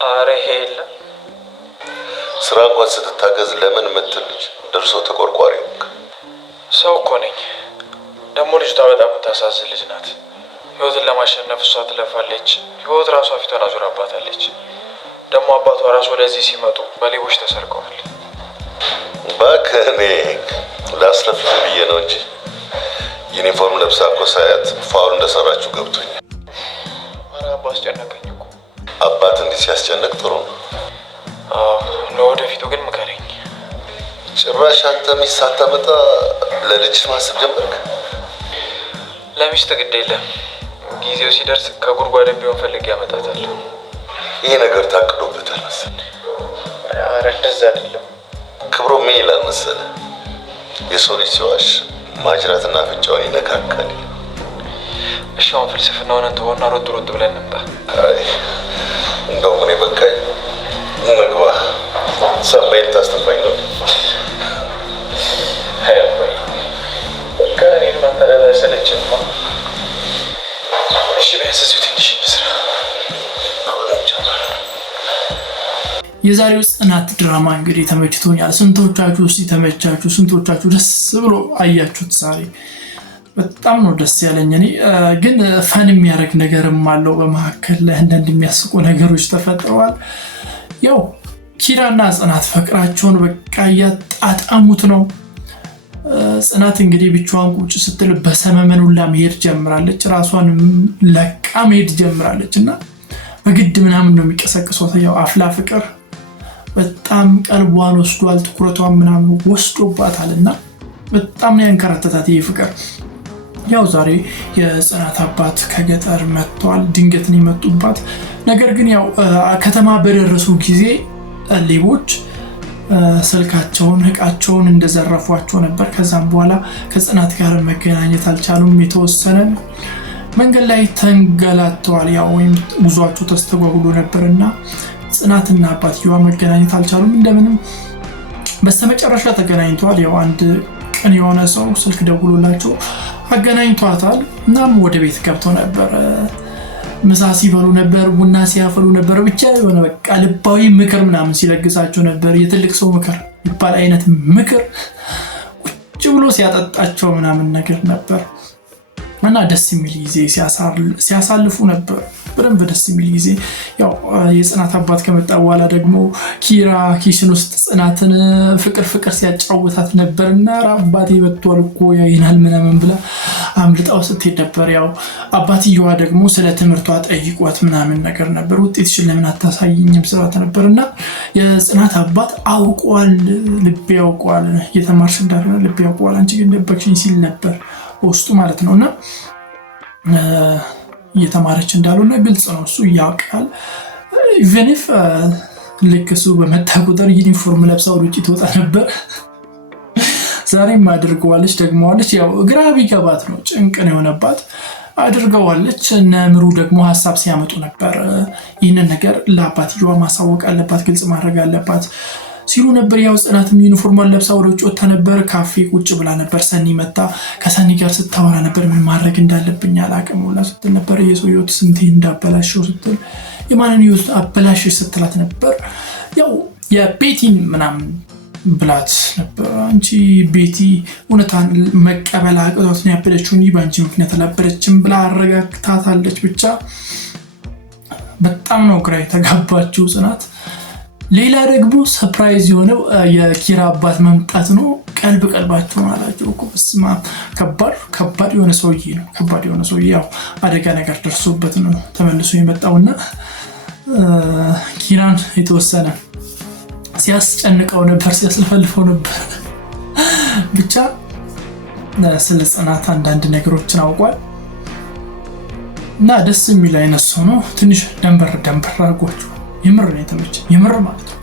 አረ ሄለ ስራ እንኳን ስትታገዝ ለምን ምትልጅ ደርሶ ተቆርቋሪ ሰው እኮ ነኝ። ደግሞ ልጅቷ በጣም ታሳዝን ልጅ ናት። ህይወትን ለማሸነፍ እሷ ትለፋለች። ህይወት ራሷ ፊቷን አዙራባታለች። ደግሞ አባቷ ራሱ ወደዚህ ሲመጡ በሌቦች ተሰርቀዋል። ባከኔ ላስለፍት ብዬ ነው እንጂ ዩኒፎርም ለብሳ እኮ ሳያት ፋውል እንደሰራችሁ ገብቶኛል። ኧረ አባ አስጨነቀኝ እኮ። አባት እንዲህ ሲያስጨንቅ ጥሩ ነው። ለወደፊቱ ግን ምከረኝ። ጭራሽ አንተ ሚስት ሳታመጣ ለልጅ ማሰብ ጀመርክ? ለሚስት ግድ የለም። ጊዜው ሲደርስ ከጉድጓድ ቢሆን ፈልጌ ያመጣታለሁ። ይሄ ነገር ታቅዶበታል መሰለኝ። ኧረ እንደዛ አይደለም። ክብሮ ምን ይላል መሰለህ? የሰው ልጅ ሲዋሽ ማጅራትና አፍንጫውን ይነካካል። እሺ አሁን ፍልስፍናውን እንተውና ሮጥ ብለን እንምጣ። አይ እንደውም እኔ በቃኝ። ምግባ ሰማይ ልታስተፋኝ ነው። ወይ በቃ እኔን ማታለል አይሰለችም። እሺ ቢያንስ እዚሁ ትንሽ ስራ። የዛሬው ጽናት ድራማ እንግዲህ ተመችቶኛል። ስንቶቻችሁ እስቲ ተመቻችሁ? ስንቶቻችሁ ደስ ብሎ አያችሁት? ዛሬ በጣም ነው ደስ ያለኝ። እኔ ግን ፈን የሚያደርግ ነገርም አለው በመካከል ላይ አንዳንድ የሚያስቁ ነገሮች ተፈጥረዋል። ያው ኪራና ጽናት ፍቅራቸውን በቃ ያጣጣሙት ነው። ጽናት እንግዲህ ብቻዋን ቁጭ ስትል በሰመመኑላ መሄድ ጀምራለች። ራሷን ለቃ መሄድ ጀምራለች እና በግድ ምናምን ነው የሚቀሰቅሰው። ያው አፍላ ፍቅር በጣም ቀልቧን ወስዷል፣ ትኩረቷን ምናምን ወስዶባታልና በጣም ነው ያንከራተታት ይሄ ፍቅር። ያው ዛሬ የጽናት አባት ከገጠር መጥቷል። ድንገት ነው የመጡባት። ነገር ግን ያው ከተማ በደረሱ ጊዜ ሌቦች ስልካቸውን እቃቸውን እንደዘረፏቸው ነበር። ከዛም በኋላ ከጽናት ጋር መገናኘት አልቻሉም። የተወሰነ መንገድ ላይ ተንገላተዋል። ያው ወይም ጉዟቸው ተስተጓጉሎ ነበርና ጽናትና አባትየዋ መገናኘት አልቻሉም። እንደምንም በስተመጨረሻ ተገናኝተዋል። ያው አንድ ቀን የሆነ ሰው ስልክ ደውሎላቸው አገናኝቷታል። እናም ወደ ቤት ገብተው ነበር። ምሳ ሲበሉ ነበር፣ ቡና ሲያፈሉ ነበር። ብቻ የሆነ በቃ ልባዊ ምክር ምናምን ሲለግሳቸው ነበር። የትልቅ ሰው ምክር ይባል አይነት ምክር ቁጭ ብሎ ሲያጠጣቸው ምናምን ነገር ነበር እና ደስ የሚል ጊዜ ሲያሳልፉ ነበር። በደንብ ደስ የሚል ጊዜ። ያው የጽናት አባት ከመጣ በኋላ ደግሞ ኪራ ኪሽን ውስጥ ጽናትን ፍቅር ሲያጫውታት ነበርና አባቴ መጥቷል እኮ ያይናል ምናምን ብላ አምልጣው ስትሄድ ነበር። ያው አባትየዋ ደግሞ ስለ ትምህርቷ ጠይቋት ምናምን ነገር ነበር። ውጤትሽን ለምን አታሳይኝም ስላት ነበርና የጽናት አባት አውቋል፣ ልቤ ያውቋል፣ እየተማርሽ እንዳልሆነ ልቤ ያውቋል፣ አንቺ ግን ደበቅሽኝ ሲል ነበር ውስጡ ማለት ነውና እየተማረች እንዳልሆነ ግልጽ ነው። እሱ ያውቃል። ኢቨን ኢፍ ልክ እሱ በመጣ ቁጥር ዩኒፎርም ለብሳ ወደ ውጭ ትወጣ ነበር። ዛሬም አድርገዋለች፣ ደግመዋለች። ያው ግራ ቢገባት ነው፣ ጭንቅ ነው የሆነባት። አድርገዋለች። እነ ምሩ ደግሞ ሀሳብ ሲያመጡ ነበር። ይህንን ነገር ለአባትየዋ ማሳወቅ አለባት፣ ግልጽ ማድረግ አለባት ሲሉ ነበር። ያው ጽናትም ዩኒፎርሟን ለብሳ ወደ ውጭ ወጥታ ነበር። ካፌ ቁጭ ብላ ነበር። ሰኒ መጣ። ከሰኒ ጋር ስታወራ ነበር። ምን ማድረግ እንዳለብኝ አላውቅም ሁላ ስትል ነበር። የሰው ህይወት ስንቴ እንዳበላሸው ስትል፣ የማንን ህይወት አበላሸሽ ስትላት ነበር። ያው የቤቲን ምናምን ብላት ነበር። አንቺ ቤቲ እውነታን መቀበል አቅቷት ነው ያበለችው እንጂ በአንቺ ምክንያት አላበለችም ብላ አረጋግታታለች። ብቻ በጣም ነው ግራ የተጋባችው ጽናት። ሌላ ደግሞ ሰርፕራይዝ የሆነው የኪራ አባት መምጣት ነው። ቀልባቸውን አላቸው እኮ በስማ ከባድ የሆነ ሰውዬ ነው። ከባድ የሆነ ሰውዬ ያው አደጋ ነገር ደርሶበት ነው ተመልሶ የመጣውና ኪራን የተወሰነ ሲያስጨንቀው ነበር፣ ሲያስለፈልፈው ነበር። ብቻ ስለ ጽናት አንዳንድ ነገሮችን አውቋል እና ደስ የሚል አይነት ሰው ነው። ትንሽ ደንበር አድርጓቸው የምር ነው የተመቸኝ፣ የምር ማለት ነው።